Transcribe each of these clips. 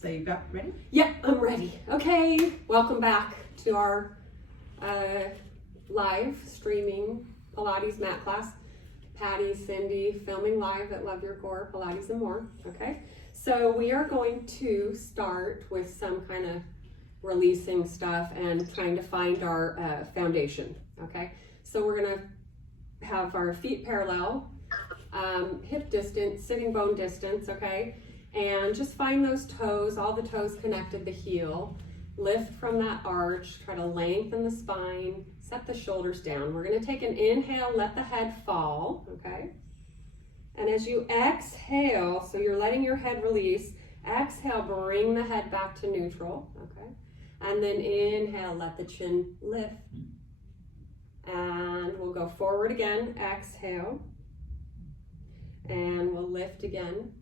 So you got ready? Yep, I'm ready. Okay, welcome back to our live streaming Pilates mat class. Patty, Cyndie, filming live at Love Your Core, Pilates and More. Okay, so we are going to start with some kind of releasing stuff and trying to find our foundation. Okay, so we're gonna have our feet parallel, hip distance, sitting bone distance. Okay. And just find those toes, all the toes connected, the heel. Lift from that arch, try to lengthen the spine, set the shoulders down. We're gonna take an inhale, let the head fall, okay? And as you exhale, so you're letting your head release, exhale, bring the head back to neutral, okay? And then inhale, let the chin lift. And we'll go forward again, exhale. And we'll lift again.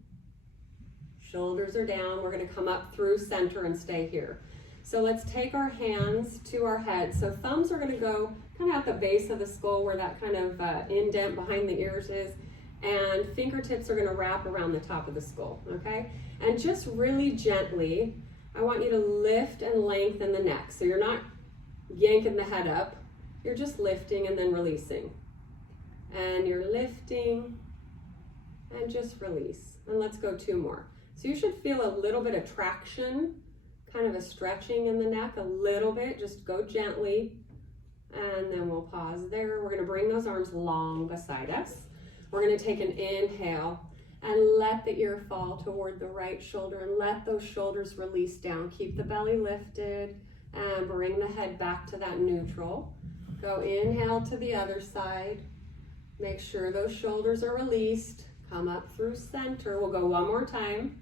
Shoulders are down. We're going to come up through center and stay here. So let's take our hands to our head. So thumbs are going to go kind of at the base of the skull where that kind of indent behind the ears is. And fingertips are going to wrap around the top of the skull, okay? And just really gently, I want you to lift and lengthen the neck. So you're not yanking the head up. You're just lifting and then releasing. And you're lifting and just release. And let's go two more. So you should feel a little bit of traction, kind of a stretching in the neck, a little bit. Just go gently, and then we'll pause there. We're gonna bring those arms long beside us. We're gonna take an inhale and let the ear fall toward the right shoulder and let those shoulders release down. Keep the belly lifted and bring the head back to that neutral. Go inhale to the other side. Make sure those shoulders are released. Come up through center. We'll go one more time.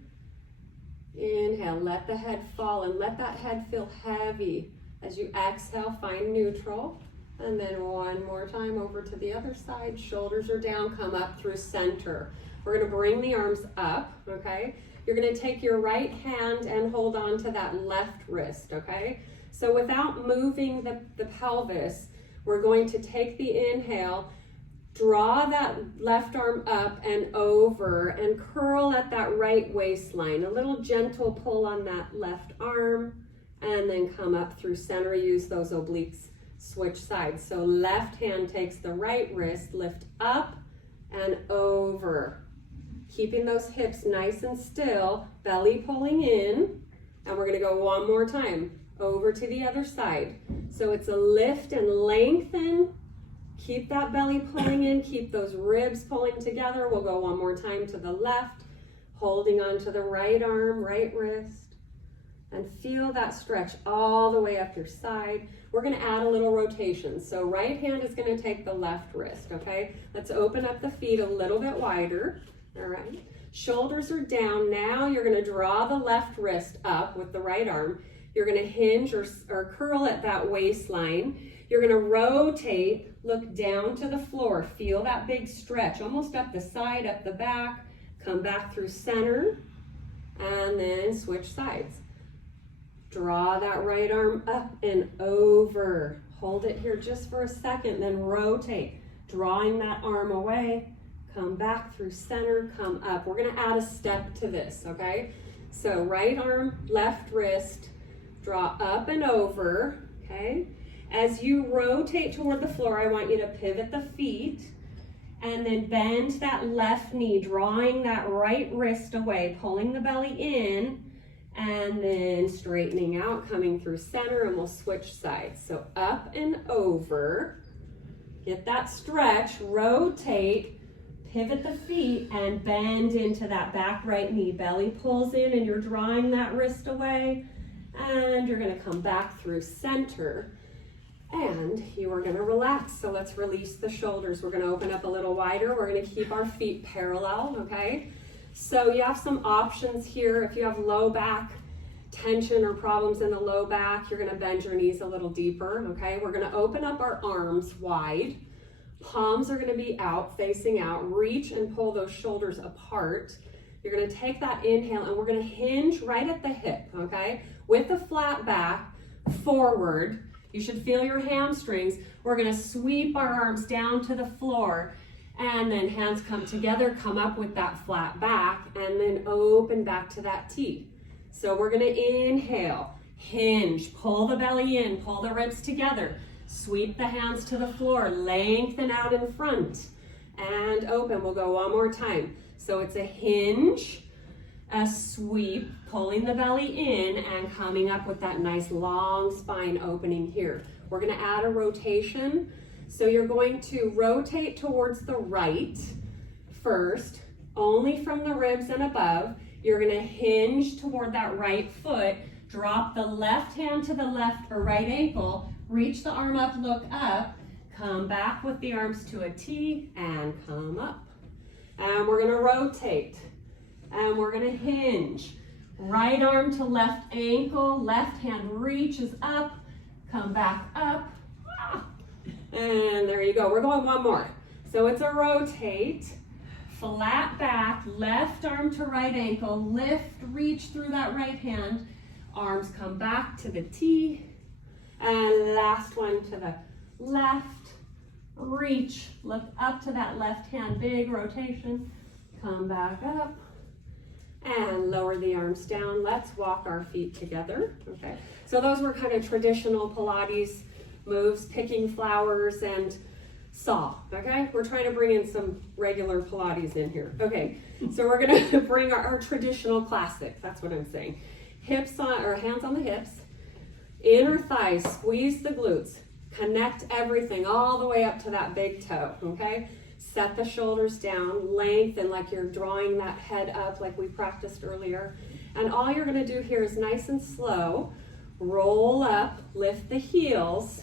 Inhale, let the head fall and let that head feel heavy. As you exhale, find neutral. And then one more time over to the other side. Shoulders are down, come up through center. We're gonna bring the arms up, okay? You're gonna take your right hand and hold on to that left wrist, okay? So without moving the pelvis, we're going to take the inhale, draw that left arm up and over and curl at that right waistline. A little gentle pull on that left arm and then come up through center. Use those obliques, switch sides. So left hand takes the right wrist, lift up and over. Keeping those hips nice and still, belly pulling in. And we're gonna go one more time, over to the other side. So it's a lift and lengthen. Keep that belly pulling in, keep those ribs pulling together. We'll go one more time to the left, holding on to the right arm, right wrist, and feel that stretch all the way up your side. We're gonna add a little rotation. So right hand is gonna take the left wrist, okay? Let's open up the feet a little bit wider, all right? Shoulders are down. Now you're gonna draw the left wrist up with the right arm. You're gonna hinge or curl at that waistline. You're gonna rotate, look down to the floor, feel that big stretch, almost up the side, up the back, come back through center, and then switch sides. Draw that right arm up and over. Hold it here just for a second, then rotate, drawing that arm away, come back through center, come up. We're gonna add a step to this, okay? So right arm, left wrist, draw up and over, okay? As you rotate toward the floor, I want you to pivot the feet and then bend that left knee, drawing that right wrist away, pulling the belly in, and then straightening out, coming through center, and we'll switch sides. So up and over, get that stretch, rotate, pivot the feet, and bend into that back right knee. Belly pulls in and you're drawing that wrist away, and you're gonna come back through center. And you are gonna relax. So let's release the shoulders. We're gonna open up a little wider. We're gonna keep our feet parallel, okay? So you have some options here. If you have low back tension or problems in the low back, you're gonna bend your knees a little deeper, okay? We're gonna open up our arms wide. Palms are gonna be out, facing out. Reach and pull those shoulders apart. You're gonna take that inhale and we're gonna hinge right at the hip, okay? With the flat back, forward. You should feel your hamstrings. We're gonna sweep our arms down to the floor and then hands come together, come up with that flat back and then open back to that T. So we're gonna inhale, hinge, pull the belly in, pull the ribs together, sweep the hands to the floor, lengthen out in front, and open. We'll go one more time. So it's a hinge, a sweep, pulling the belly in and coming up with that nice long spine opening here. We're gonna add a rotation. So you're going to rotate towards the right first, only from the ribs and above. You're gonna hinge toward that right foot, drop the left hand to the left or right ankle, reach the arm up, look up, come back with the arms to a T and come up. And we're gonna rotate and we're gonna hinge. Right arm to left ankle, left hand reaches up, come back up. And there you go. We're going one more. So it's a rotate, flat back, left arm to right ankle, lift, reach through that right hand, arms come back to the T, and last one to the left, reach, look up to that left hand, big rotation, come back up, and lower the arms down. Let's walk our feet together, okay? So those were kind of traditional Pilates moves, picking flowers and saw, okay? We're trying to bring in some regular Pilates in here. Okay, so we're gonna bring our traditional classic, that's what I'm saying. Hips on, or hands on the hips, inner thighs, squeeze the glutes, connect everything all the way up to that big toe, okay? Set the shoulders down, lengthen like you're drawing that head up like we practiced earlier. And all you're gonna do here is nice and slow, roll up, lift the heels,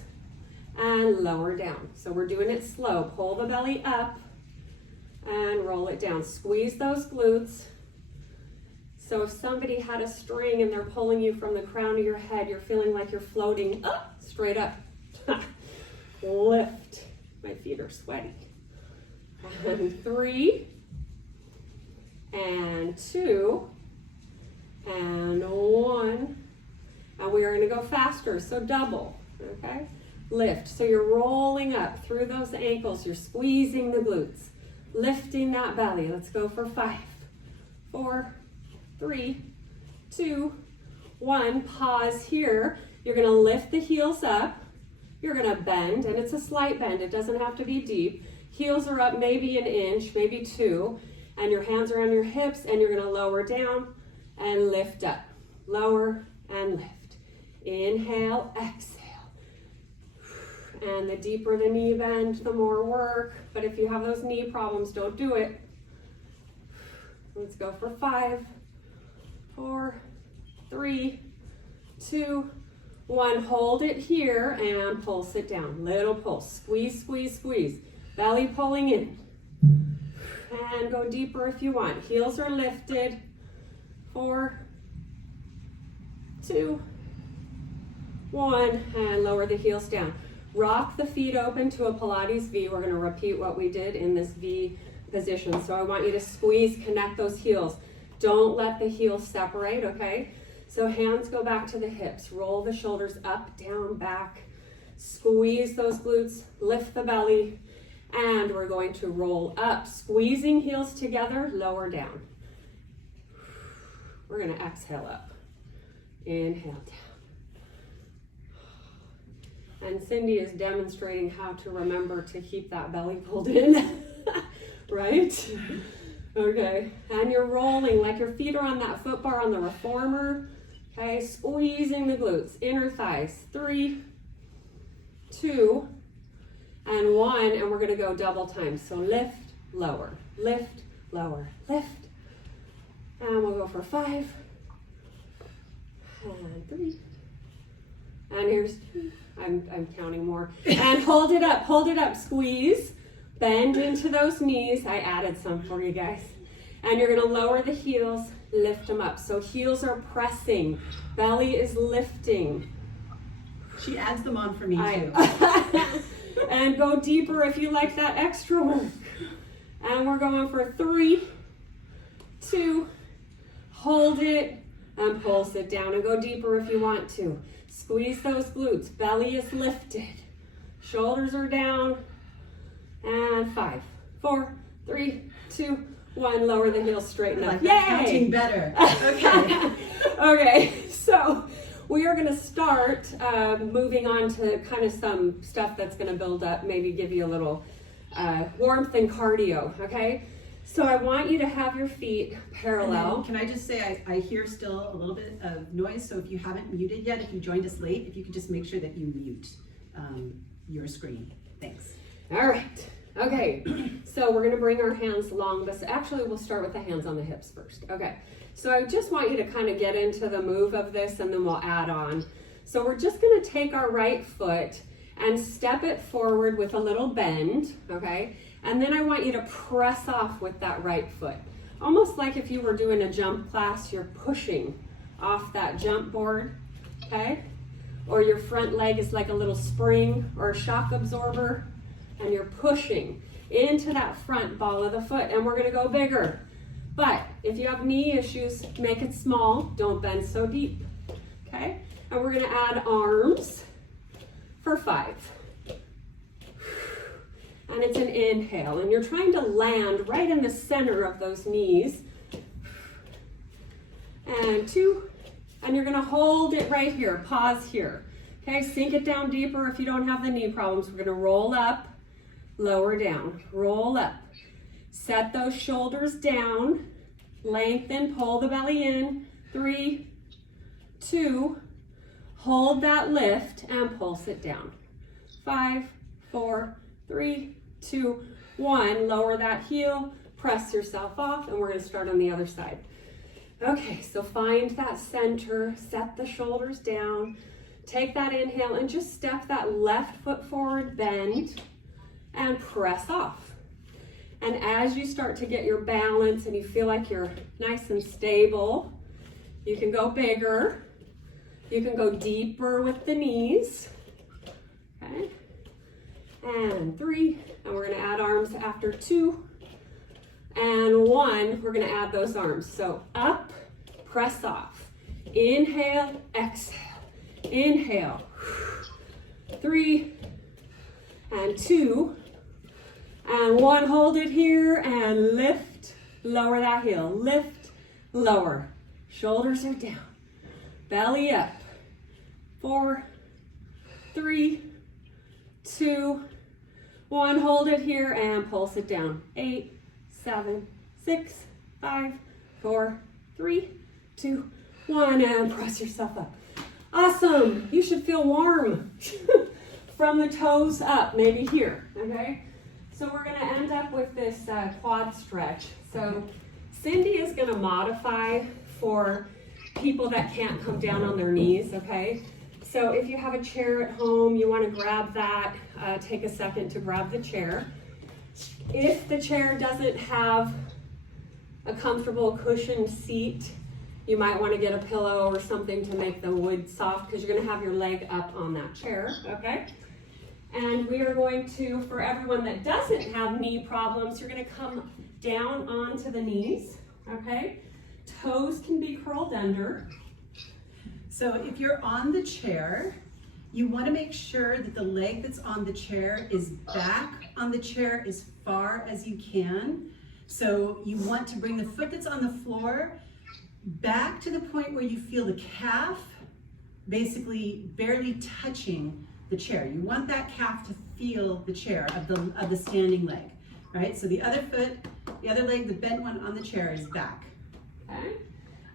and lower down. So we're doing it slow. Pull the belly up and roll it down. Squeeze those glutes. So if somebody had a string and they're pulling you from the crown of your head, you're feeling like you're floating up, straight up. Lift. My feet are sweaty. And 3, and 2, and 1. And we are gonna go faster, so double, okay? Lift, so you're rolling up through those ankles, you're squeezing the glutes, lifting that belly. Let's go for 5, 4, 3, 2, 1. Pause here. You're gonna lift the heels up, you're gonna bend, and it's a slight bend, it doesn't have to be deep. Heels are up maybe an inch, maybe 2, and your hands are on your hips, and you're gonna lower down and lift up. Lower and lift. Inhale, exhale. And the deeper the knee bend, the more work. But if you have those knee problems, don't do it. Let's go for 5, 4, 3, 2, 1. Hold it here and pulse it down. Little pulse. Squeeze, squeeze, squeeze. Belly pulling in. And go deeper if you want. Heels are lifted. 4, 2, 1. And lower the heels down. Rock the feet open to a Pilates V. We're going to repeat what we did in this V position. So I want you to squeeze, connect those heels. Don't let the heels separate, okay? So hands go back to the hips. Roll the shoulders up, down, back. Squeeze those glutes, lift the belly, and we're going to roll up. Squeezing heels together, lower down. We're going to exhale up. Inhale down. And Cyndie is demonstrating how to remember to keep that belly pulled in, right? Okay, and you're rolling like your feet are on that foot bar on the reformer. Okay, squeezing the glutes, inner thighs. 3, 2, and 1, and we're gonna go double time. So lift, lower, lift, lower, lift. And we'll go for 5, and 3, and here's 2. I'm counting more. And hold it up, squeeze, bend into those knees. I added some for you guys. And you're gonna lower the heels, lift them up. So heels are pressing, belly is lifting. She adds them on for me too. And go deeper if you like that extra work. And we're going for 3, 2, hold it, and pulse it down, and go deeper if you want to. Squeeze those glutes, belly is lifted, shoulders are down, and 5, 4, 3, 2, 1. Lower the heels, straighten up. Like Yay! counting better. Okay. Okay, so we are gonna start moving on to kind of some stuff that's gonna build up, maybe give you a little warmth and cardio, okay? So I want you to have your feet parallel. Can I just say, I hear still a little bit of noise, so if you haven't muted yet, if you joined us late, if you could just make sure that you mute your screen. Thanks. All right, okay, so we're gonna bring our hands long. Actually, we'll start with the hands on the hips first. Okay, so I just want you to kind of get into the move of this and then we'll add on. So we're just gonna take our right foot and step it forward with a little bend, okay? And then I want you to press off with that right foot. Almost like if you were doing a jump class, you're pushing off that jump board, okay? Or your front leg is like a little spring or a shock absorber, and you're pushing into that front ball of the foot, and we're gonna go bigger. But if you have knee issues, make it small, don't bend so deep, okay? And we're gonna add arms for 5. And it's an inhale, and you're trying to land right in the center of those knees. And 2, and you're gonna hold it right here, pause here. Okay, sink it down deeper if you don't have the knee problems. We're gonna roll up, lower down, roll up. Set those shoulders down, lengthen, pull the belly in. 3, 2, hold that lift and pulse it down. 5, 4, 3, 2, 1. Lower that heel, press yourself off, and we're gonna start on the other side. Okay, so find that center, set the shoulders down, take that inhale and just step that left foot forward, bend, and press off. And as you start to get your balance and you feel like you're nice and stable, you can go bigger, you can go deeper with the knees, okay? And 3, and we're gonna add arms after 2, and 1, we're gonna add those arms. So up, press off, inhale, exhale, inhale, 3, and 2, and 1, hold it here, and lift, lower that heel, lift, lower, shoulders are down, belly up, 4, 3, 2, 1, hold it here and pulse it down. 8, 7, 6, 5, 4, 3, 2, 1, and press yourself up. Awesome, you should feel warm from the toes up, maybe here, okay? So we're gonna end up with this quad stretch. So Cyndie is gonna modify for people that can't come down on their knees, okay? So if you have a chair at home, you want to grab that, take a second to grab the chair. If the chair doesn't have a comfortable cushioned seat, you might want to get a pillow or something to make the wood soft because you're going to have your leg up on that chair, okay? And we are going to, for everyone that doesn't have knee problems, you're going to come down onto the knees, okay? Toes can be curled under. So if you're on the chair, you want to make sure that the leg that's on the chair is back on the chair as far as you can. So you want to bring the foot that's on the floor back to the point where you feel the calf basically barely touching the chair. You want that calf to feel the chair of the standing leg, right? So the other foot, the other leg, the bent one on the chair is back. Okay.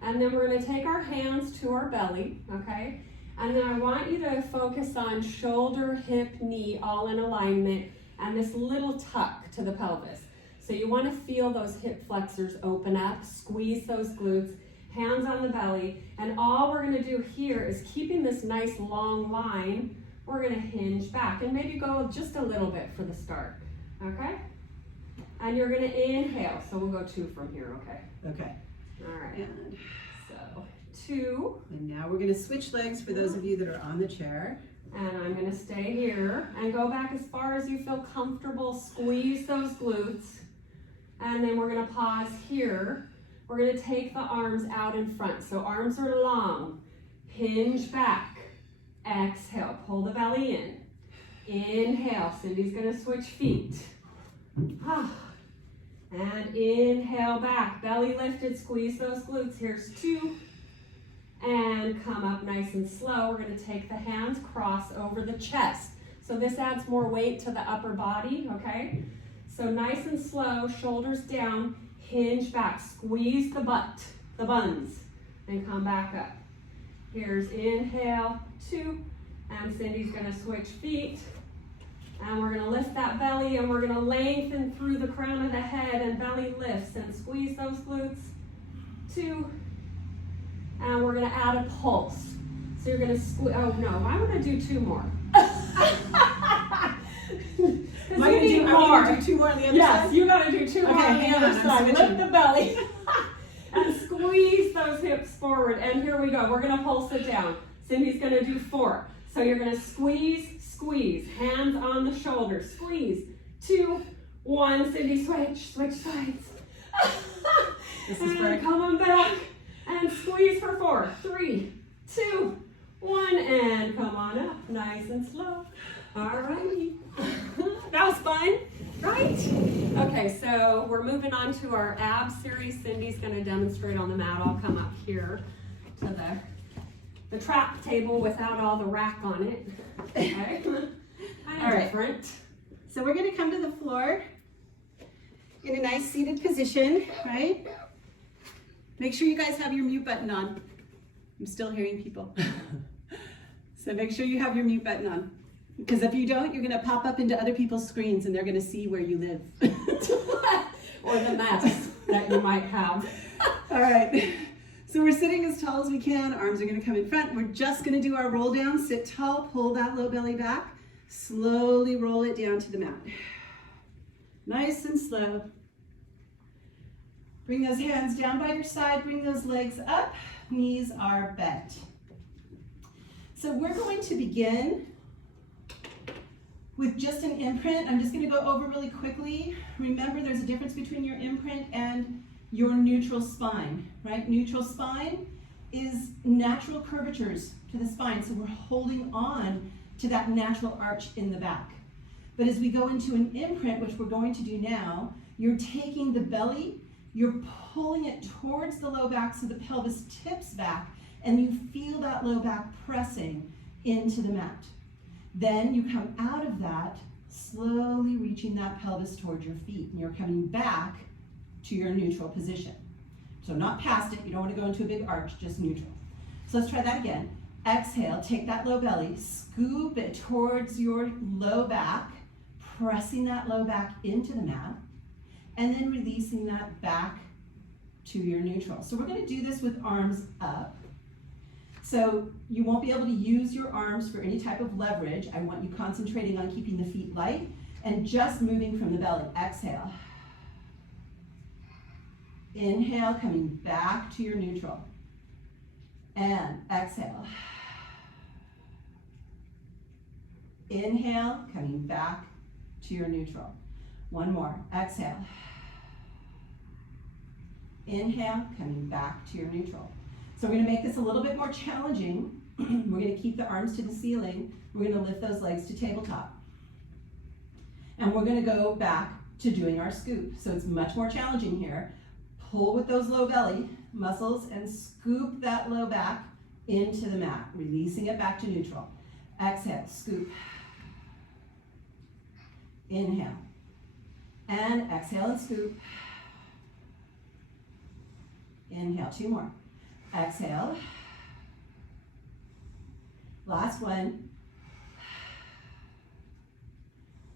And then we're going to take our hands to our belly, okay? And then I want you to focus on shoulder, hip, knee, all in alignment, and this little tuck to the pelvis. So you want to feel those hip flexors open up, squeeze those glutes, hands on the belly, and all we're going to do here is keeping this nice long line, we're going to hinge back and maybe go just a little bit for the start, okay? And you're going to inhale, so we'll go 2 from here, okay? Okay. All right, And so 2. And now we're going to switch legs for those of you that are on the chair. And I'm going to stay here and go back as far as you feel comfortable. Squeeze those glutes. And then we're going to pause here. We're going to take the arms out in front. So arms are long. Hinge back. Exhale. Pull the belly in. Inhale. Cyndie's going to switch feet. And inhale back. Belly lifted. Squeeze those glutes. Here's 2. and come up nice and slow. We're going to take the hands, cross over the chest. So this adds more weight to the upper body, okay? So nice and slow, shoulders down, hinge back, squeeze the butt, the buns, and come back up. Here's inhale, 2, and Cyndie's gonna switch feet. And we're gonna lift that belly and we're gonna lengthen through the crown of the head and belly lifts and squeeze those glutes. 2, and we're gonna add a pulse. So you're gonna squeeze, oh no, I wanna do 2 more. Am I gonna do 2 more on the other side? Yes, you gotta do 2 more on the other side. Lift Lift the belly and squeeze those hips forward. And here we go. We're gonna pulse it down. Cyndie's gonna do 4. So you're gonna squeeze, squeeze. Hands on the shoulders. Squeeze. 2, 1. Cyndie, switch sides. This is and great. come on back and squeeze for 4. 3, 2, 1, and come on up. Nice and slow. All righty. That was fun, right? Okay, so we're moving on to our abs series. Cyndie's going to demonstrate on the mat. I'll come up here to the trap table without all the rack on it. Okay. Kind of different. So we're going to come to the floor in a nice seated position, right? Make sure you guys have your mute button on. I'm still hearing people. So make sure you have your mute button on. Because if you don't, you're going to pop up into other people's screens and they're going to see where you live. Or the mess that you might have. All right. So we're sitting as tall as we can. Arms are going to come in front. We're just going to do our roll down. Sit tall, pull that low belly back. Slowly roll it down to the mat. Nice and slow. Bring those hands down by your side. Bring those legs up. Knees are bent. So we're going to begin with just an imprint. I'm just going to go over really quickly. Remember, there's a difference between your imprint and your neutral spine, right? Neutral spine is natural curvatures to the spine, so we're holding on to that natural arch in the back. But as we go into an imprint, which we're going to do now, you're taking the belly, you're pulling it towards the low back so the pelvis tips back, and you feel that low back pressing into the mat. Then you come out of that, slowly reaching that pelvis towards your feet, and you're coming back to your neutral position. So not past it, you don't want to go into a big arch, just neutral. So let's try that again. Exhale, take that low belly, scoop it towards your low back, pressing that low back into the mat, and then releasing that back to your neutral. So we're going to do this with arms up. So you won't be able to use your arms for any type of leverage. I want you concentrating on keeping the feet light and just moving from the belly. Exhale. Inhale, coming back to your neutral. And exhale. Inhale, coming back to your neutral. One more. Exhale. Inhale, coming back to your neutral. So we're going to make this a little bit more challenging. We're going to keep the arms to the ceiling. We're going to lift those legs to tabletop. And we're going to go back to doing our scoop. So it's much more challenging here. Pull with those low belly muscles and scoop that low back into the mat, releasing it back to neutral. Exhale, scoop. Inhale. And exhale and scoop. Inhale, 2 more. Exhale. Last one.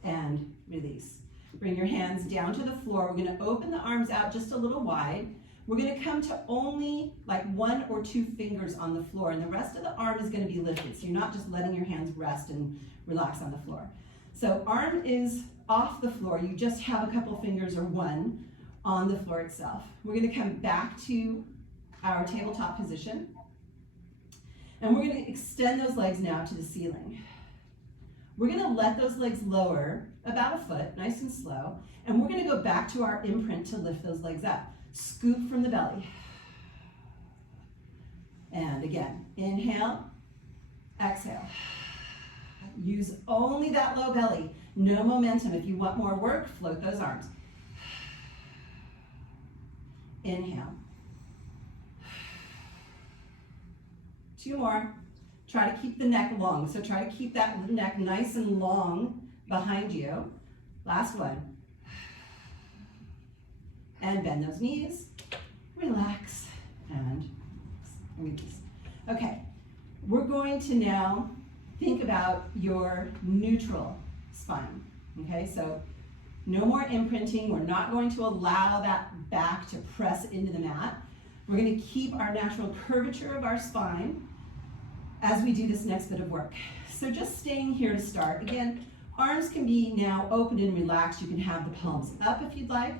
And release. Bring your hands down to the floor. We're going to open the arms out just a little wide. We're going to come to only like 1 or 2 fingers on the floor, and the rest of the arm is going to be lifted. So you're not just letting your hands rest and relax on the floor. So arm is off the floor. You just have a couple fingers or 1 on the floor itself. We're going to come back to our tabletop position. And we're going to extend those legs now to the ceiling. We're going to let those legs lower about a foot, nice and slow. And we're going to go back to our imprint to lift those legs up. Scoop from the belly. And again, inhale, exhale. Use only that low belly. No momentum. If you want more work, float those arms. Inhale. 2 more. Try to keep the neck long. So try to keep that neck nice and long behind you. Last one. And bend those knees. Relax and release. Okay, we're going to now think about your neutral spine. Okay, so no more imprinting. We're not going to allow that back to press into the mat. We're going to keep our natural curvature of our spine as we do this next bit of work. So just staying here to start. Again, arms can be now open and relaxed. You can have the palms up if you'd like.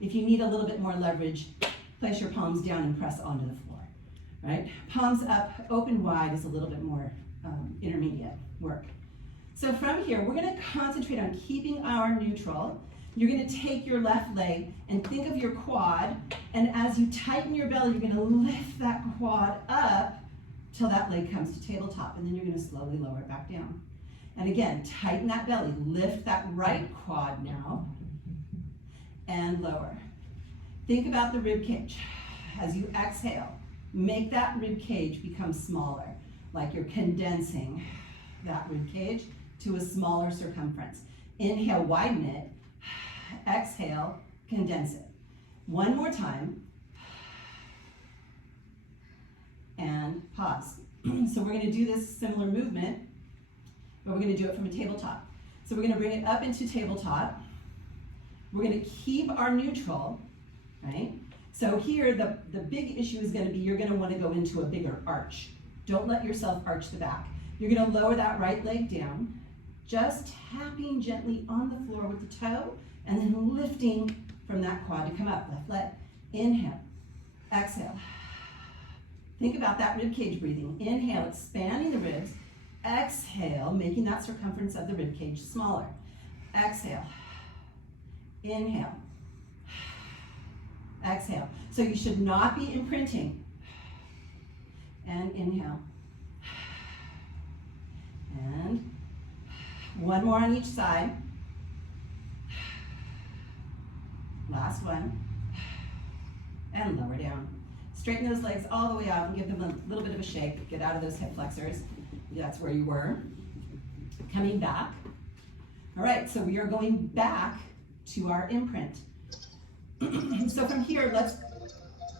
If you need a little bit more leverage, place your palms down and press onto the floor, right? Palms up, open wide is a little bit more intermediate work. So from here, we're gonna concentrate on keeping our neutral. You're gonna take your left leg and think of your quad, and as you tighten your belly, you're gonna lift that quad up till that leg comes to tabletop, and then you're gonna slowly lower it back down. And again, tighten that belly, lift that right quad now, and lower. Think about the rib cage. As you exhale, make that rib cage become smaller, like you're condensing that rib cage to a smaller circumference. Inhale, widen it. Exhale, condense it. One more time. And pause. So we're going to do this similar movement, but we're going to do it from a tabletop. So we're going to bring it up into tabletop. We're going to keep our neutral, right? So here, the big issue is going to be you're going to want to go into a bigger arch. Don't let yourself arch the back. You're going to lower that right leg down, just tapping gently on the floor with the toe, and then lifting from that quad to come up. Left leg. Inhale. Exhale. Think about that rib cage breathing. Inhale, expanding the ribs. Exhale, making that circumference of the rib cage smaller. Exhale. Inhale. Exhale. So you should not be imprinting. And inhale. And one more on each side. Last one. And lower down. Straighten those legs all the way out and give them a little bit of a shake. Get out of those hip flexors. That's where you were. Coming back. All right, so we are going back to our imprint. So from here, let's,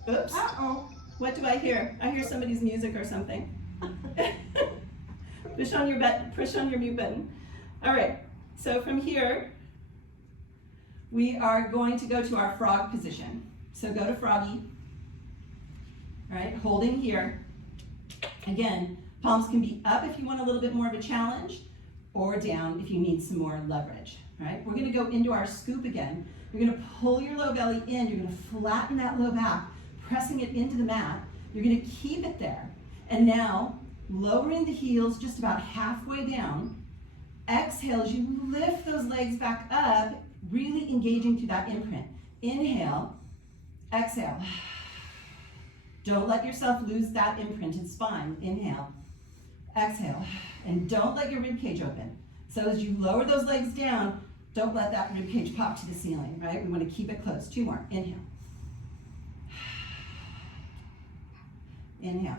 oops. Uh-oh. What do I hear? I hear somebody's music or something. Push on your mute button. All right, so from here, we are going to go to our frog position. So go to froggy. All right, holding here. Again, palms can be up if you want a little bit more of a challenge, or down if you need some more leverage. All right, we're gonna go into our scoop again. You're gonna pull your low belly in, you're gonna flatten that low back, pressing it into the mat. You're gonna keep it there. And now, lowering the heels just about halfway down. Exhale as you lift those legs back up, really engaging through that imprint. Inhale, exhale. Don't let yourself lose that imprinted spine. Inhale, exhale, and don't let your rib cage open. So as you lower those legs down, don't let that rib cage pop to the ceiling, right? We want to keep it close. 2 more. Inhale. Inhale.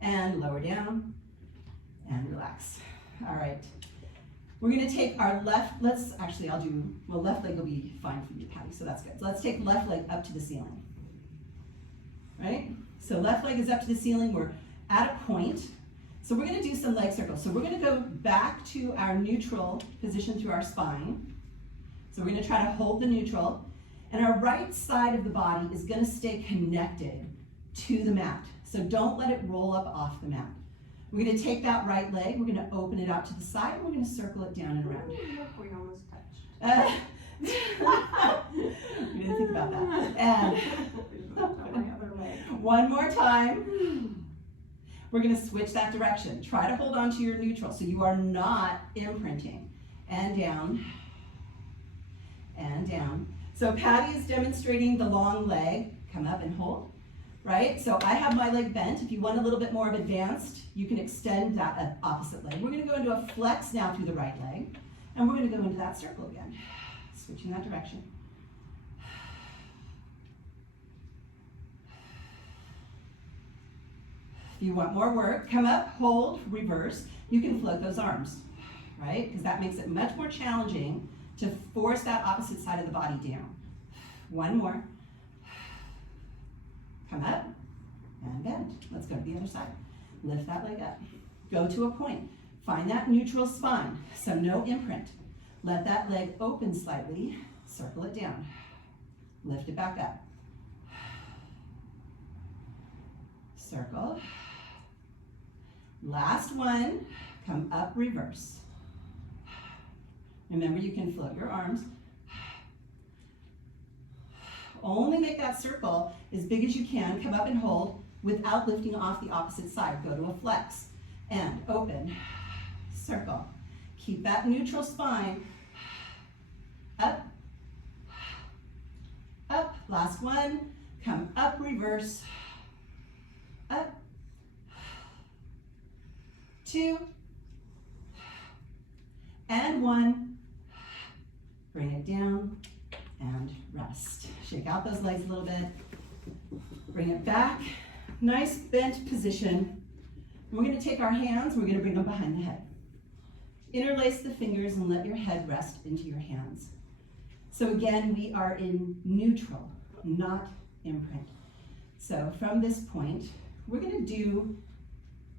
And lower down and relax. All right. We're going to take our left, left leg will be fine for you, Patty, so that's good. So let's take left leg up to the ceiling, right? So left leg is up to the ceiling, we're at a point. So we're going to do some leg circles. So we're going to go back to our neutral position through our spine. So we're going to try to hold the neutral, and our right side of the body is going to stay connected to the mat. So don't let it roll up off the mat. We're going to take that right leg, we're going to open it out to the side, and we're going to circle it down and around. Look, we almost touched. We didn't think about that. And one more time. We're going to switch that direction. Try to hold on to your neutral so you are not imprinting. And down. And down. So Patty is demonstrating the long leg. Come up and hold. Right? So I have my leg bent. If you want a little bit more of advanced, you can extend that opposite leg. We're going to go into a flex now through the right leg. And we're going to go into that circle again. Switching that direction. If you want more work, come up, hold, reverse. You can float those arms, right? Because that makes it much more challenging to force that opposite side of the body down. One more. Come up and bend. Let's go to the other side. Lift that leg up. Go to a point. Find that neutral spine, so no imprint. Let that leg open slightly. Circle it down. Lift it back up. Circle. Last one. Come up, reverse. Remember, you can float your arms. Only make that circle as big as you can. Come up and hold without lifting off the opposite side. Go to a flex and open. Circle. Keep that neutral spine. Up. Up. Last one. Come up, reverse. Up. 2. And 1. Bring it down and rest. Shake out those legs a little bit. Bring it back. Nice bent position. We're going to take our hands, we're going to bring them behind the head. Interlace the fingers and let your head rest into your hands. So again, we are in neutral, not imprint. So from this point, we're going to do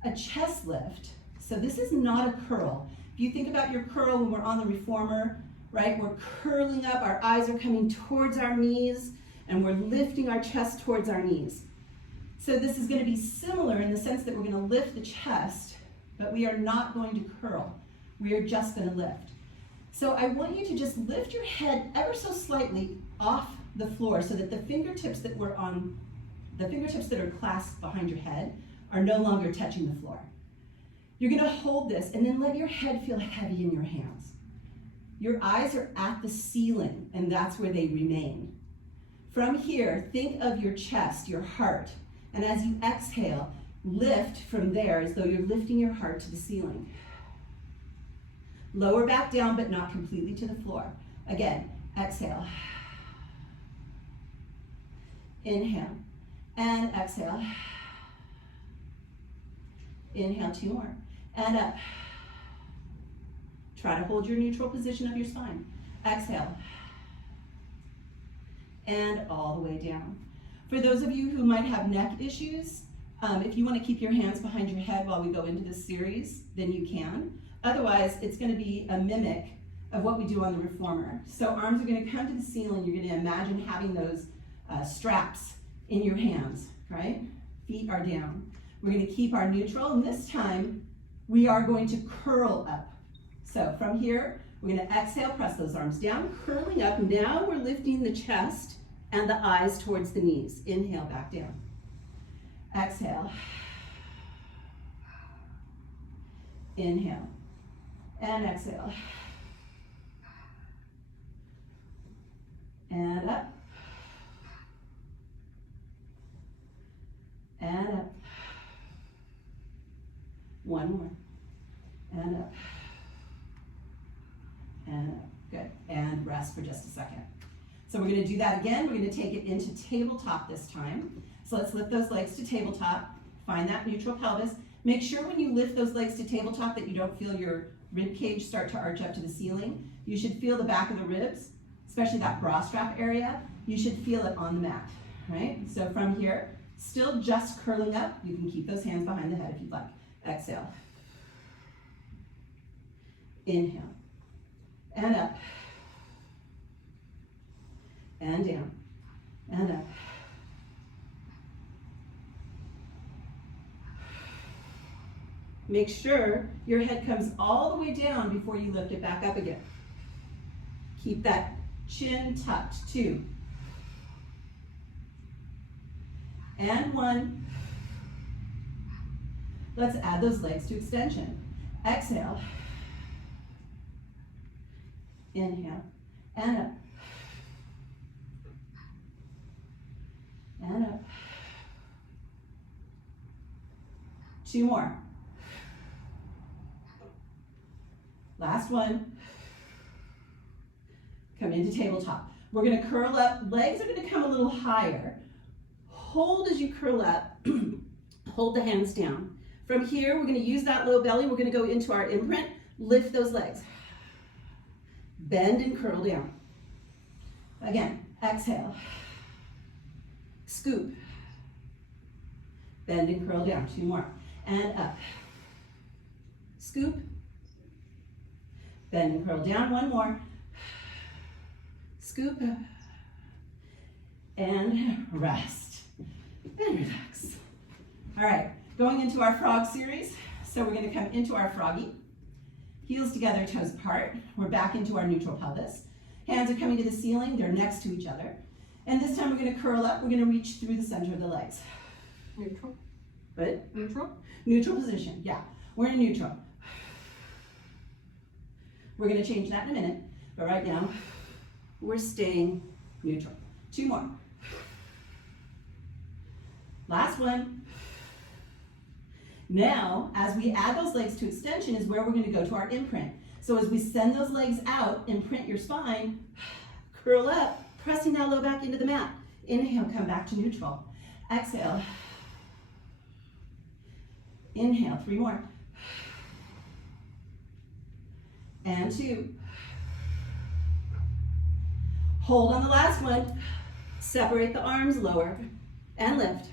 a chest lift. So this is not a curl. If you think about your curl when we're on the reformer, right? We're curling up, our eyes are coming towards our knees, and we're lifting our chest towards our knees. So this is going to be similar in the sense that we're going to lift the chest, but we are not going to curl. We are just going to lift. So I want you to just lift your head ever so slightly off the floor so that the fingertips that are clasped behind your head are no longer touching the floor. You're going to hold this and then let your head feel heavy in your hands. Your eyes are at the ceiling, and that's where they remain. From here, think of your chest, your heart, and as you exhale, lift from there as though you're lifting your heart to the ceiling. Lower back down, but not completely to the floor. Again, exhale. Inhale, and exhale. Inhale, 2 more, and up. Try to hold your neutral position of your spine. Exhale. And all the way down. For those of you who might have neck issues, if you want to keep your hands behind your head while we go into this series, then you can. Otherwise, it's going to be a mimic of what we do on the reformer. So arms are going to come to the ceiling. You're going to imagine having those straps in your hands, right? Feet are down. We're going to keep our neutral, and this time we are going to curl up. So from here, we're going to exhale, press those arms down, curling up. Now we're lifting the chest and the eyes towards the knees. Inhale, back down. Exhale. Inhale. And exhale. And up. And up. One more. And up. And up. Good. And rest for just a second. So we're going to do that again. We're going to take it into tabletop this time. So let's lift those legs to tabletop. Find that neutral pelvis. Make sure when you lift those legs to tabletop that you don't feel your rib cage start to arch up to the ceiling. You should feel the back of the ribs, especially that bra strap area. You should feel it on the mat, right? So from here, still just curling up. You can keep those hands behind the head if you'd like. Exhale. Inhale. And up. And down. And up. Make sure your head comes all the way down before you lift it back up again. Keep that chin tucked. 2. And 1. Let's add those legs to extension. Exhale. Inhale. And up. And up. 2 more. Last one. Come into tabletop. We're going to curl up. Legs are going to come a little higher. Hold as you curl up. hold the hands down. From here, we're gonna use that low belly. We're gonna go into our imprint, lift those legs. Bend and curl down. Again, exhale. Scoop. Bend and curl down, 2 more. And up. Scoop. Bend and curl down, 1 more. Scoop. And rest. And relax. All right, going into our frog series. So we're gonna come into our froggy. Heels together, toes apart. We're back into our neutral pelvis. Hands are coming to the ceiling, they're next to each other. And this time we're gonna curl up, we're gonna reach through the center of the legs. Neutral. Good? Neutral. Neutral position, yeah. We're in neutral. We're gonna change that in a minute, but right now, we're staying neutral. 2 more. Last one. Now, as we add those legs to extension is where we're gonna go to our imprint. So as we send those legs out, imprint your spine, curl up, pressing that low back into the mat. Inhale, come back to neutral. Exhale. Inhale, 3 more. And 2. Hold on the last one. Separate the arms, lower and lift.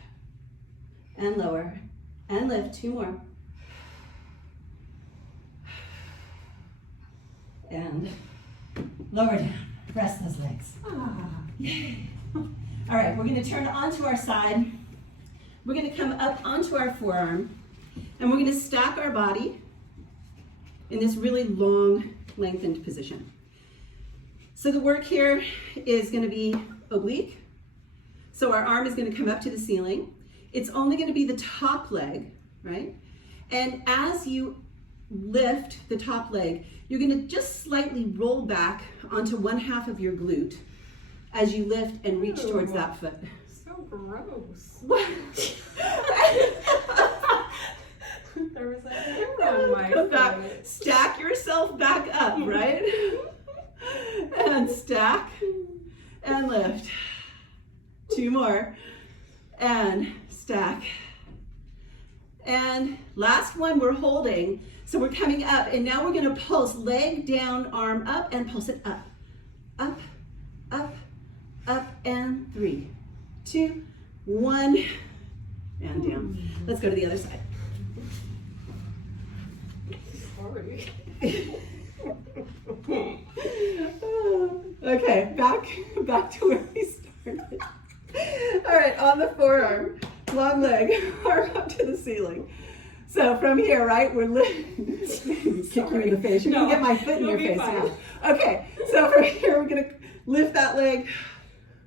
And lower and lift. 2 more. And lower down. Press those legs. Yay. All right, we're going to turn onto our side. We're going to come up onto our forearm, and we're going to stack our body in this really long, lengthened position. So the work here is going to be oblique. So our arm is going to come up to the ceiling. It's only going to be the top leg, right? And as you lift the top leg, you're going to just slightly roll back onto 1/2 of your glute as you lift and reach towards that foot. So gross. What? There was a hair on my foot. Stack yourself back up, right? And stack and lift. 2 more. And stack. And last one, we're holding. So we're coming up, and now we're going to pulse leg down, arm up, and pulse it up. Up, up, up, and 3, 2, 1, and down. Let's go to the other side. Sorry. Okay, back to where we started. All right, on the forearm, long leg, arm up to the ceiling. So from here, right, we're kick you in the face. You're gonna get my foot in your face now. Okay, so from here, we're gonna lift that leg,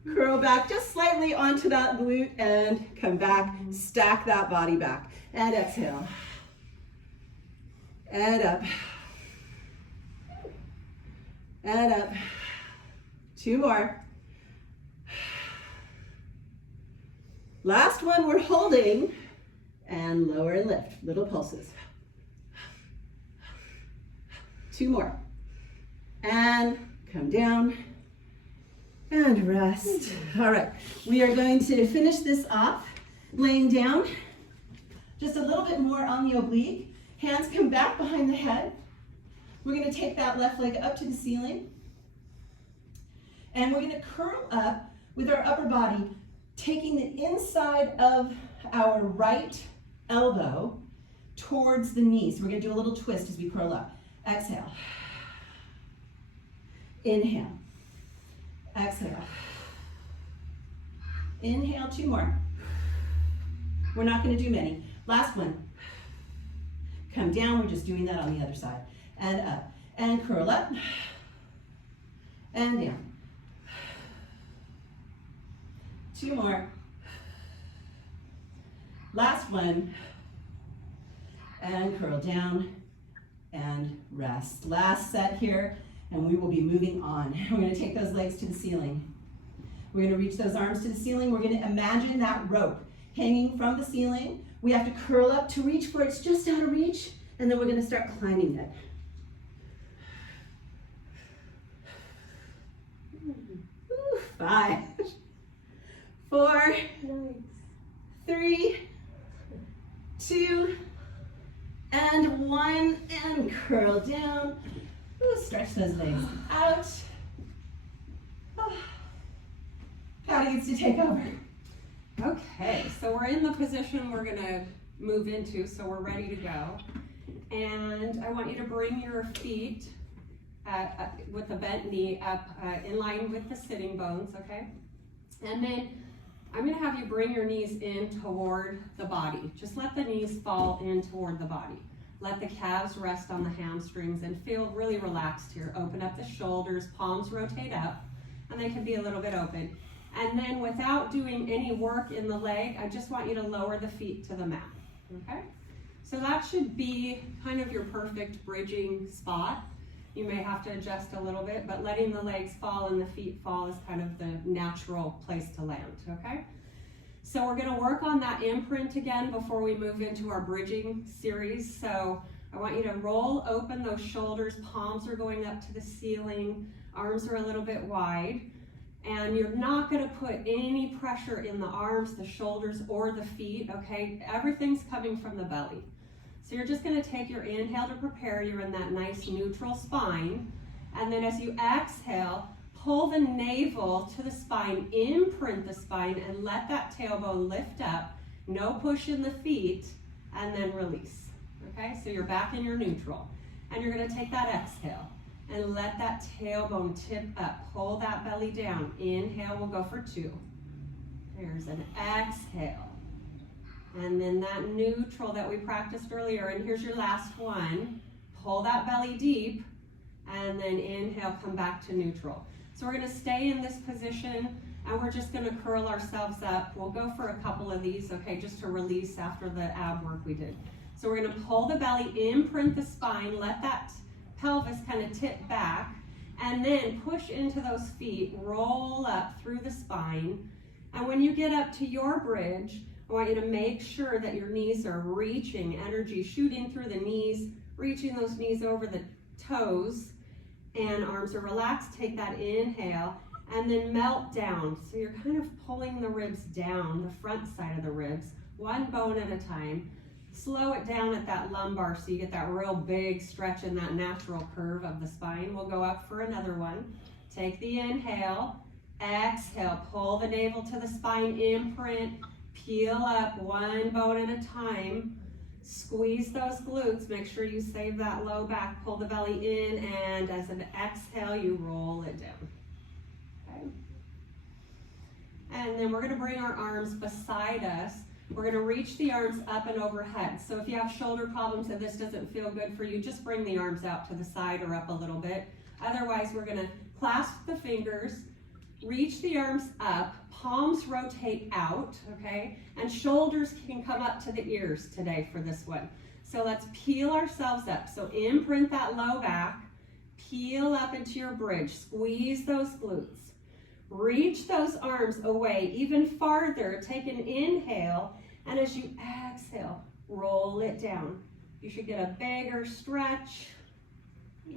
curl back just slightly onto that glute, and come back, stack that body back, and exhale. And up. And up. 2 more. Last one, we're holding, and lower and lift, little pulses. 2 more. And come down and rest. All right, we are going to finish this off, laying down, just a little bit more on the oblique. Hands come back behind the head. We're going to take that left leg up to the ceiling. And we're going to curl up with our upper body, taking the inside of our right elbow towards the knee. So we're going to do a little twist as we curl up. Exhale. Inhale. Exhale. Inhale, 2 more. We're not going to do many. Last one. Come down, we're just doing that on the other side. And up, and curl up, and down. 2 more. Last one. And curl down, and rest. Last set here, and we will be moving on. We're gonna take those legs to the ceiling. We're gonna reach those arms to the ceiling. We're gonna imagine that rope hanging from the ceiling. We have to curl up to reach for it's just out of reach, and then we're gonna start climbing it. Ooh, 5, 4, 3, 2, and 1, and curl down. Ooh, stretch those legs out. Oh. Patty gets to take over. Okay, so we're in the position we're gonna move into, so we're ready to go. And I want you to bring your feet with the bent knee up in line with the sitting bones, okay? And then I'm gonna have you bring your knees in toward the body. Just let the knees fall in toward the body. Let the calves rest on the hamstrings and feel really relaxed here. Open up the shoulders, palms rotate up, and they can be a little bit open. And then without doing any work in the leg, I just want you to lower the feet to the mat, okay? So that should be kind of your perfect bridging spot. You may have to adjust a little bit, but letting the legs fall and the feet fall is kind of the natural place to land, okay? So we're gonna work on that imprint again before we move into our bridging series. So I want you to roll open those shoulders, palms are going up to the ceiling, arms are a little bit wide, and you're not gonna put any pressure in the arms, the shoulders, or the feet, okay? Everything's coming from the belly. So you're just gonna take your inhale to prepare, you're in that nice neutral spine, and then as you exhale, pull the navel to the spine, imprint the spine, and let that tailbone lift up, no push in the feet, and then release, okay? So you're back in your neutral, and you're gonna take that exhale, and let that tailbone tip up, pull that belly down, inhale, we'll go for 2. There's an exhale. And then that neutral that we practiced earlier, and here's your last one. Pull that belly deep, and then inhale, come back to neutral. So we're gonna stay in this position, and we're just gonna curl ourselves up. We'll go for a couple of these, okay, just to release after the ab work we did. So we're gonna pull the belly, imprint the spine, let that pelvis kind of tip back, and then push into those feet, roll up through the spine. And when you get up to your bridge, I want you to make sure that your knees are reaching, energy shooting through the knees, reaching those knees over the toes, and arms are relaxed. Take that inhale, and then melt down. So you're kind of pulling the ribs down, the front side of the ribs, one bone at a time. Slow it down at that lumbar so you get that real big stretch in that natural curve of the spine. We'll go up for another one. Take the inhale, exhale, pull the navel to the spine, imprint, peel up one bone at a time, squeeze those glutes, make sure you save that low back, pull the belly in, and as an exhale, you roll it down, okay? And then we're gonna bring our arms beside us. We're gonna reach the arms up and overhead. So if you have shoulder problems and this doesn't feel good for you, just bring the arms out to the side or up a little bit. Otherwise, we're gonna clasp the fingers, reach the arms up, palms rotate out, okay? And shoulders can come up to the ears today for this one. So let's peel ourselves up. So imprint that low back, peel up into your bridge, squeeze those glutes. Reach those arms away even farther, take an inhale, and as you exhale, roll it down. You should get a bigger stretch.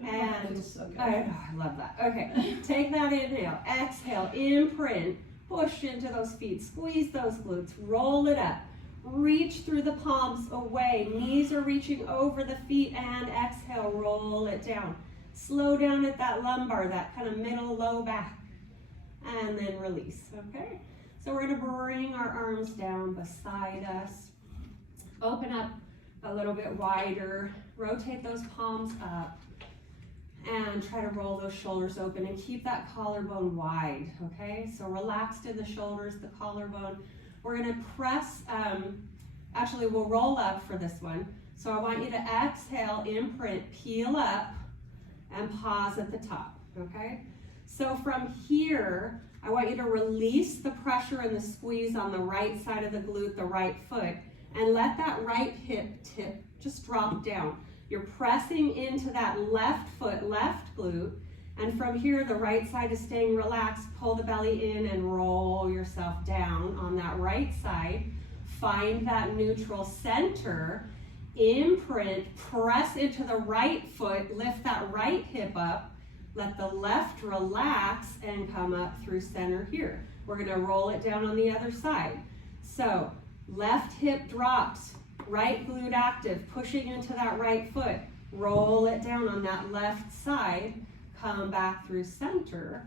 And so good. I love that. Okay, take that inhale, exhale, imprint, push into those feet, squeeze those glutes, roll it up, reach through the palms away, knees are reaching over the feet, and exhale, roll it down. Slow down at that lumbar, that kind of middle low back, and then release, okay? So we're gonna bring our arms down beside us, open up a little bit wider, rotate those palms up, and try to roll those shoulders open and keep that collarbone wide, okay? So relaxed in the shoulders, the collarbone. We're gonna press, actually we'll roll up for this one. So I want you to exhale, imprint, peel up, and pause at the top, okay? So from here, I want you to release the pressure and the squeeze on the right side of the glute, the right foot, and let that right hip tip just drop down. You're pressing into that left foot, left glute, and from here, the right side is staying relaxed. Pull the belly in and roll yourself down on that right side. Find that neutral center, imprint, press into the right foot, lift that right hip up, let the left relax and come up through center here. We're gonna roll it down on the other side. So, left hip drops, right glute active, pushing into that right foot. Roll it down on that left side. Come back through center.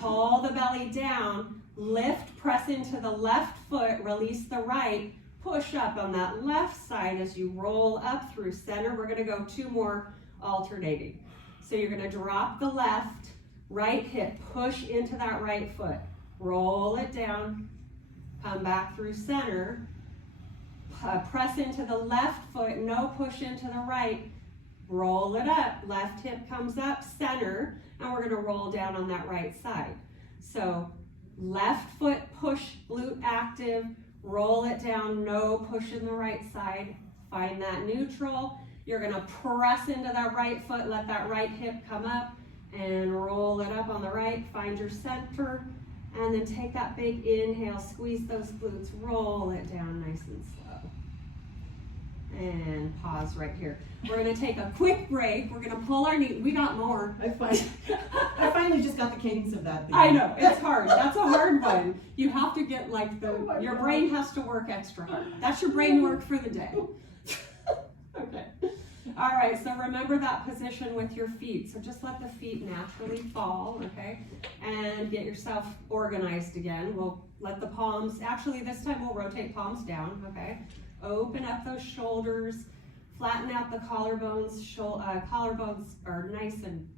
Pull the belly down. Lift, press into the left foot. Release the right. Push up on that left side as you roll up through center. We're going to go 2 more alternating. So you're going to drop the left, right hip, push into that right foot. Roll it down. Come back through center. Press into the left foot. No push into the right. Roll it up, left hip comes up, center, and we're gonna roll down on that right side. So left foot push, glute active, roll it down, no push in the right side, find that neutral. You're gonna press into that right foot, let that right hip come up, and roll it up on the right, find your center, and then take that big inhale, squeeze those glutes, roll it down nice and slow. And pause right here. We're going to take a quick break. We're going to pull our knee. We got more. I finally just got the cadence of that. I know, it's hard. That's a hard one. You have to get like your brain has to work extra hard. That's your brain work for the day. Okay. All right, so remember that position with your feet. So just let the feet naturally fall, okay? And get yourself organized again. We'll let the palms, actually this time we'll rotate palms down, okay? Open up those shoulders, flatten out the collarbones. Collarbones are nice and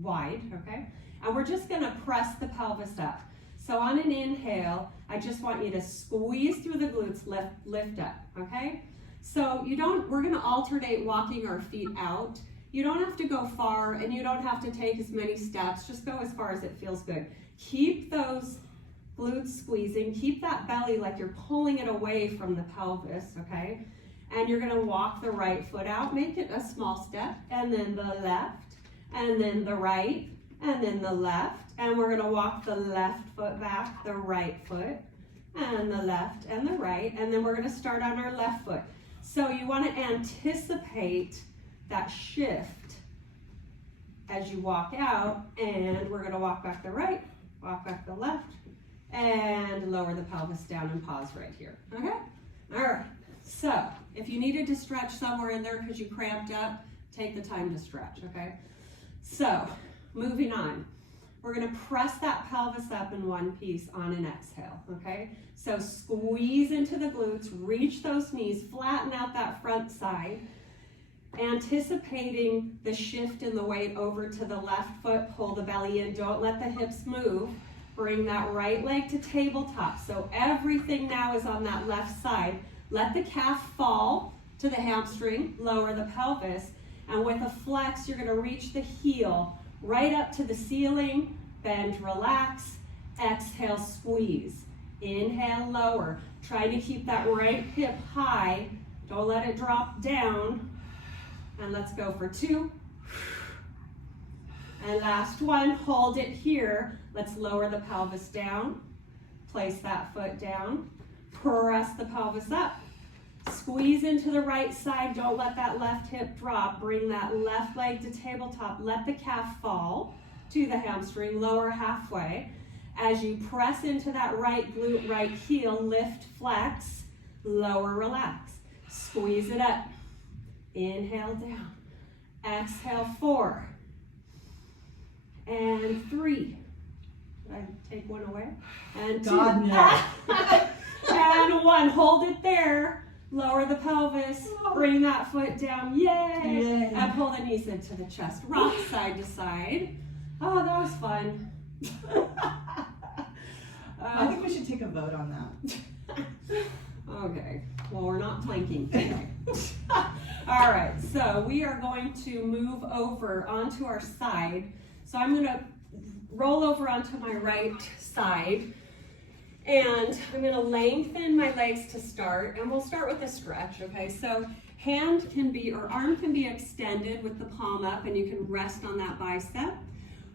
wide, okay? And we're just gonna press the pelvis up. So on an inhale, I just want you to squeeze through the glutes, lift up, okay? So we're gonna alternate walking our feet out. You don't have to go far and you don't have to take as many steps, just go as far as it feels good. Keep those glutes squeezing, keep that belly like you're pulling it away from the pelvis, okay? And you're gonna walk the right foot out, make it a small step, and then the left, and then the right, and then the left, and we're gonna walk the left foot back, the right foot, and the left and the right, and then we're gonna start on our left foot. So you wanna anticipate that shift as you walk out, and we're gonna walk back the right, walk back the left, and lower the pelvis down and pause right here, okay? All right, so if you needed to stretch somewhere in there because you cramped up, take the time to stretch, okay? So, moving on. We're gonna press that pelvis up in one piece on an exhale, okay? So squeeze into the glutes, reach those knees, flatten out that front side, anticipating the shift in the weight over to the left foot, pull the belly in, don't let the hips move. Bring that right leg to tabletop. So everything now is on that left side. Let the calf fall to the hamstring, lower the pelvis, and with a flex, you're gonna reach the heel right up to the ceiling, bend, relax, exhale, squeeze. Inhale, lower. Try to keep that right hip high. Don't let it drop down. And let's go for 2. And last one, hold it here. Let's lower the pelvis down. Place that foot down. Press the pelvis up. Squeeze into the right side. Don't let that left hip drop. Bring that left leg to tabletop. Let the calf fall to the hamstring. Lower halfway. As you press into that right glute, right heel, lift, flex, lower, relax. Squeeze it up. Inhale down. Exhale, 4. And 3. Did I take one away? And 2. God, no. And 1. Hold it there. Lower the pelvis. Bring that foot down. Yay! Yay. And pull the knees into the chest. Rock side to side. Oh, that was fun. I think we should take a vote on that. Okay. Well, we're not planking today. All right. So we are going to move over onto our side. So I'm going to roll over onto my right side, and I'm going to lengthen my legs to start, and we'll start with a stretch, okay? So hand can be, or arm can be extended with the palm up, and you can rest on that bicep,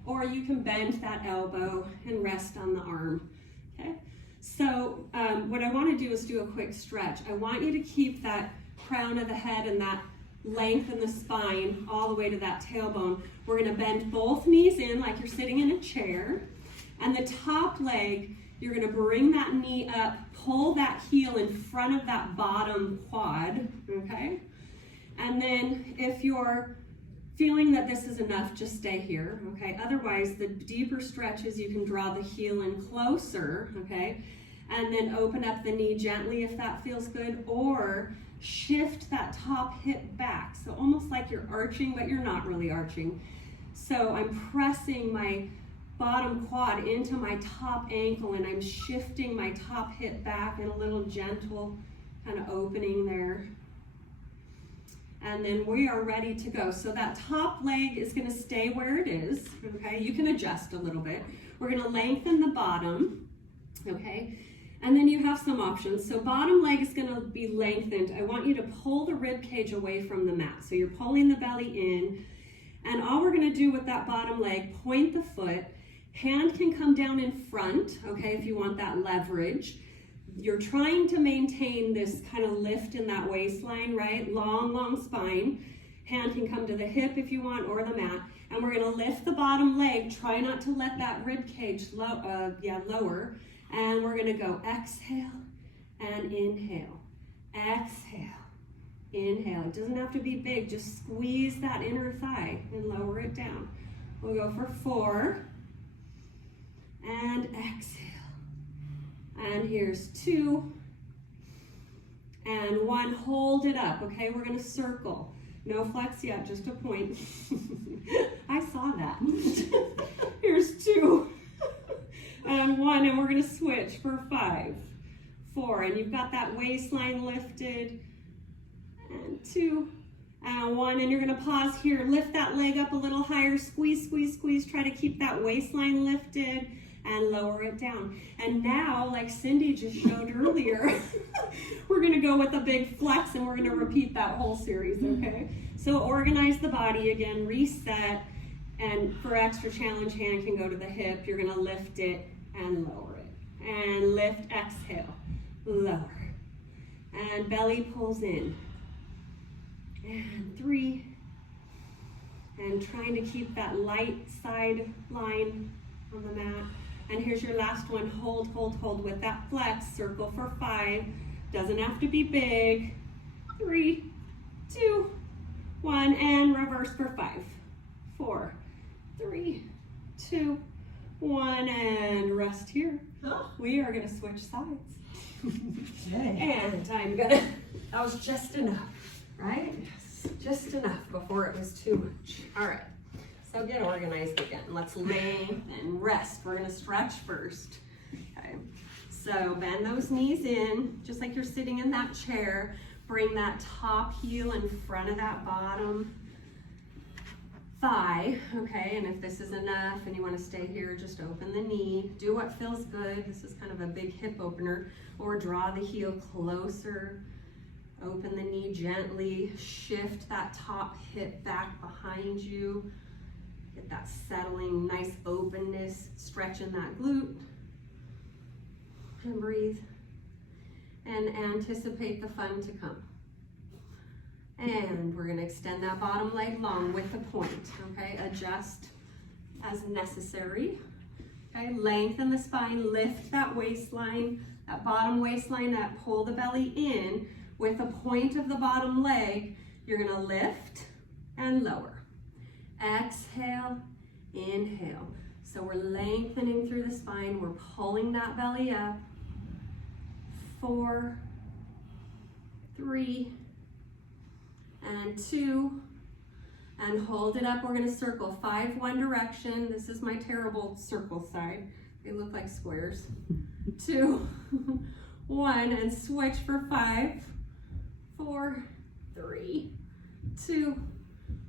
or you can bend that elbow and rest on the arm, okay? So what I want to do is do a quick stretch. I want you to keep that crown of the head and that length in the spine all the way to that tailbone. We're going to bend both knees in like you're sitting in a chair, and the top leg You're gonna bring that knee up, pull that heel in front of that bottom quad, okay? And then if you're feeling that this is enough, just stay here, okay? Otherwise, the deeper stretches, you can draw the heel in closer, okay? And then open up the knee gently if that feels good, or shift that top hip back. So almost like you're arching, but you're not really arching. So I'm pressing my bottom quad into my top ankle, and I'm shifting my top hip back in a little gentle kind of opening there. And then we are ready to go. So that top leg is gonna stay where it is, okay? You can adjust a little bit. We're gonna lengthen the bottom, okay? And then you have some options. So bottom leg is gonna be lengthened. I want you to pull the rib cage away from the mat. So you're pulling the belly in, and all we're gonna do with that bottom leg, point the foot, hand can come down in front, okay, if you want that leverage. You're trying to maintain this kind of lift in that waistline, right? Long, long spine. Hand can come to the hip if you want, or the mat. And we're gonna lift the bottom leg. Try not to let that rib cage lower. And we're gonna go exhale and inhale. Exhale, inhale. It doesn't have to be big, just squeeze that inner thigh and lower it down. We'll go for 4. And exhale. And here's 2. And 1, hold it up, okay? We're gonna circle. No flex yet, just a point. I saw that. Here's 2. And 1, and we're gonna switch for 5, 4, and you've got that waistline lifted, and 2, and 1, and you're gonna pause here, lift that leg up a little higher, squeeze, squeeze, squeeze, try to keep that waistline lifted, and lower it down. And now, like Cyndie just showed earlier, we're gonna go with a big flex, and we're gonna repeat that whole series, okay? So organize the body again, reset, and for extra challenge, hand can go to the hip. You're gonna lift it and lower it. And lift, exhale, lower. And belly pulls in. And 3. And trying to keep that light side line on the mat. And here's your last one, hold, hold, hold with that flex. Circle for 5. Doesn't have to be big. 3, 2, 1, and reverse for 5, 4, 3, 2, 1, and rest here. Oh. We are gonna switch sides. Okay. And I'm gonna, that was just enough, right? Just enough before it was too much. All right, so get organized again. Let's lay and rest. We're gonna stretch first, okay? So bend those knees in, just like you're sitting in that chair. Bring that top heel in front of that bottom thigh, okay? And if this is enough and you want to stay here, just open the knee. Do what feels good. This is kind of a big hip opener. Or draw the heel closer. Open the knee gently. Shift that top hip back behind you. Get that settling, nice openness. Stretch in that glute. And breathe. And anticipate the fun to come. And we're gonna extend that bottom leg long with the point, okay? Adjust as necessary, okay? Lengthen the spine, lift that waistline, that bottom waistline up, pull the belly in. With the point of the bottom leg, you're gonna lift and lower. Exhale, inhale. So we're lengthening through the spine, we're pulling that belly up. 4, 3, and 2, and hold it up. We're gonna circle 5 one direction. This is my terrible circle side. They look like squares. 2, 1, and switch for 5, 4, 3, 2,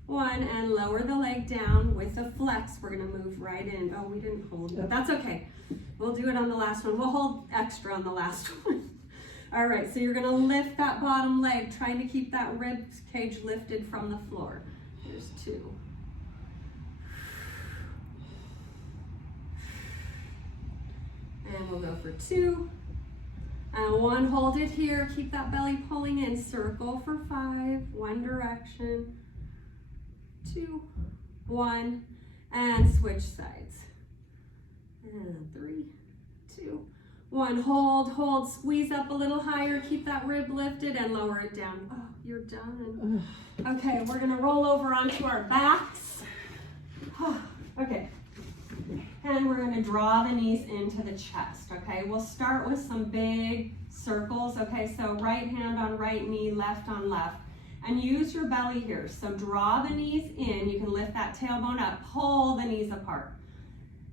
1, and lower the leg down with a flex. We're gonna move right in. Oh, we didn't hold, but that's okay. We'll do it on the last one. We'll hold extra on the last one. All right, so you're gonna lift that bottom leg, trying to keep that rib cage lifted from the floor. There's 2. And we'll go for 2. And 1, hold it here, keep that belly pulling in. Circle for 5, one direction. 2, 1, and switch sides. And 3, 2, 1, hold, squeeze up a little higher, keep that rib lifted and lower it down. Oh, you're done. Okay, we're gonna roll over onto our backs. Okay, and we're gonna draw the knees into the chest, okay? We'll start with some big circles, okay? So right hand on right knee, left on left. And use your belly here. So draw the knees in, you can lift that tailbone up, pull the knees apart.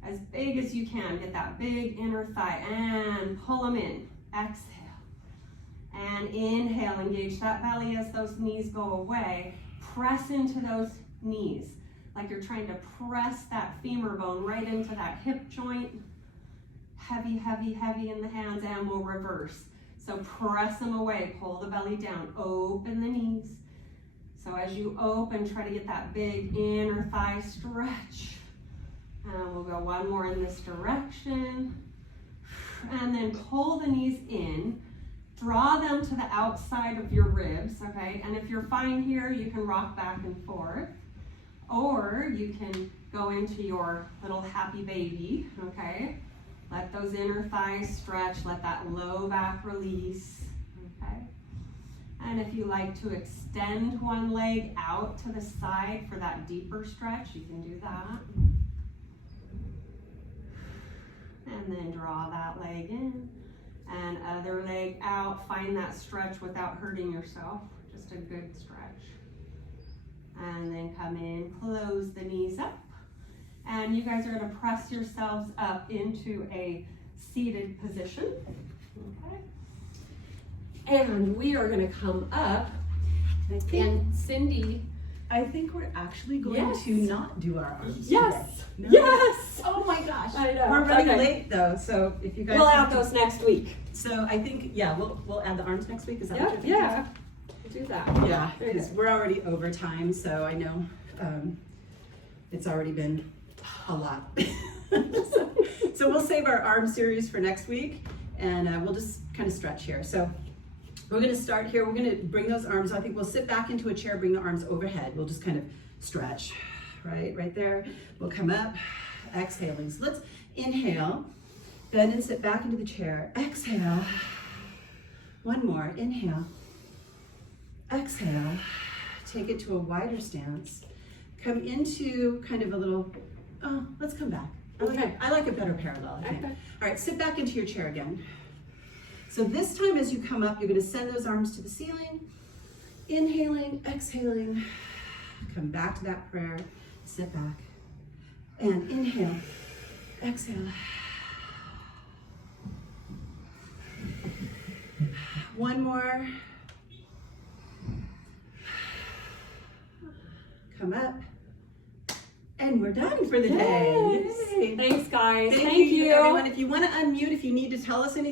As big as you can, get that big inner thigh and pull them in. Exhale. And inhale, engage that belly as those knees go away. Press into those knees, like you're trying to press that femur bone right into that hip joint. Heavy, heavy, heavy in the hands, and we'll reverse. So press them away, pull the belly down, open the knees. So as you open, try to get that big inner thigh stretch. And we'll go one more in this direction. And then pull the knees in. Draw them to the outside of your ribs, okay? And if you're fine here, you can rock back and forth. Or you can go into your little happy baby, okay? Let those inner thighs stretch, let that low back release, okay? And if you like to extend one leg out to the side for that deeper stretch, you can do that. And then draw that leg in, and other leg out. Find that stretch without hurting yourself, just a good stretch. And then come in, close the knees up. And you guys are going to press yourselves up into a seated position. Okay. And we are going to come up. And Cyndie. I think we're actually going to not do our arms. Yes. No. Yes. Oh my gosh. I know. We're running Okay. late though, so if you guys. We'll add those next week. So I think, yeah, we'll add the arms next week. Is that what you're thinking? Yeah. Do that. Yeah, because we're already over time, so I know it's already been a lot. So we'll save our arm series for next week, and we'll just kind of stretch here. So we're going to start here. We're going to bring those arms. I think we'll sit back into a chair, bring the arms overhead. We'll just kind of stretch, right there. We'll come up, exhaling. So let's inhale, bend and sit back into the chair. Exhale. One more. Inhale. Exhale. Take it to a wider stance. Come into kind of a little, let's come back. I like a better parallel, I think. Okay. All right, sit back into your chair again. So this time as you come up, you're going to send those arms to the ceiling. Inhaling, exhaling. Come back to that prayer. Sit back. And inhale, exhale. One more. Come up. And we're done for the day. Yay. Yay. Thanks, guys. Thank you, you. everyone. If you want to unmute, if you need to tell us anything.